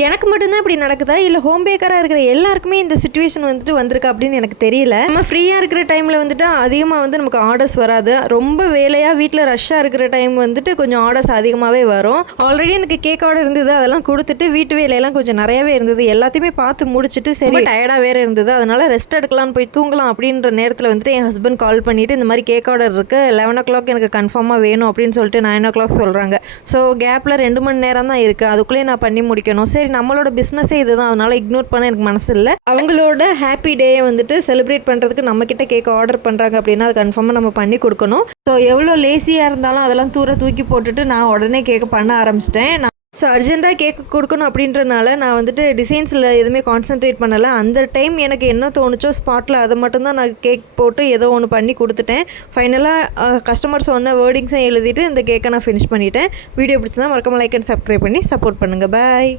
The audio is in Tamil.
எனக்கு மட்டும்தான் இப்படி நடக்குதா இல்லை ஹோம் பேக்கராக இருக்கிற எல்லாருக்குமே இந்த சுச்சுவேஷன் வந்துட்டு வந்திருக்கா அப்படின்னு எனக்கு தெரியல. நம்ம ஃப்ரீயாக இருக்கிற டைமில் வந்துட்டு அதிகமாக வந்து நமக்கு ஆர்டர்ஸ் வராது. ரொம்ப வேலையாக வீட்டில் ரஷ்ஷாக இருக்கிற டைம் வந்துட்டு கொஞ்சம் ஆர்டர்ஸ் அதிகமாகவே வரும். ஆல்ரெடி எனக்கு கேக் ஆர்டர் இருந்தது, அதெல்லாம் கொடுத்துட்டு வீட்டு வேலையெல்லாம் கொஞ்சம் நிறையாவே இருந்தது. எல்லாத்தையுமே பார்த்து முடிச்சுட்டு சரி டயர்டாக வேறு இருந்தது, அதனால் ரெஸ்ட் எடுக்கலான்னு போய் தூங்கலாம் அப்படின்ற நேரத்தில் வந்துட்டு என் ஹஸ்பண்ட் கால் பண்ணிவிட்டு இந்த மாதிரி கேக் ஆர்டர் இருக்குது, 11 o'clock எனக்கு கன்ஃபார்மாக வேணும் அப்படின்னு சொல்லிட்டு 9 o'clock சொல்கிறாங்க. ஸோ கேப்பில் 2 மணி நேரம் தான் இருக்குது, அதுக்குள்ளேயே நான் பண்ணி முடிக்கணும். சரி நம்மளோட பிஸ்னஸே இதுதான், அதனால் இக்னோர் பண்ண எனக்கு மனசு இல்லை. அவங்களோட ஹாப்பி டேயை வந்துட்டு செலிப்ரேட் பண்ணுறதுக்கு நம்மக்கிட்ட கேக் ஆர்டர் பண்ணுறாங்க அப்படின்னா அது கன்ஃபார்மாக நம்ம பண்ணி கொடுக்கணும். ஸோ எவ்வளோ லேசியாக இருந்தாலும் அதெல்லாம் தூக்கி போட்டுட்டு நான் உடனே கேக்கு பண்ண ஆரம்பிச்சிட்டேன். ஸோ அர்ஜென்ட்டாக கேக்கு கொடுக்கணும் அப்படின்றனால நான் வந்துட்டு டிசைன்ஸில் எதுவுமே கான்சென்ட்ரேட் பண்ணலை. அந்த டைம் எனக்கு என்ன தோணுச்சோ ஸ்பாட்டில் அதை மட்டும்தான் நான் கேக் போட்டு ஏதோ ஒன்று பண்ணி கொடுத்துட்டேன். ஃபைனலாக கஸ்டமர் சொன்ன வேர்டிங்ஸை எழுதிட்டு இந்த கேக்கை நான் ஃபினிஷ் பண்ணிட்டேன். வீடியோ பிடிச்சிருந்தா மறக்காம லைக் அண்ட் சப்ஸ்கிரைப் பண்ணி சப்போர்ட் பண்ணுங்கள். பாய்.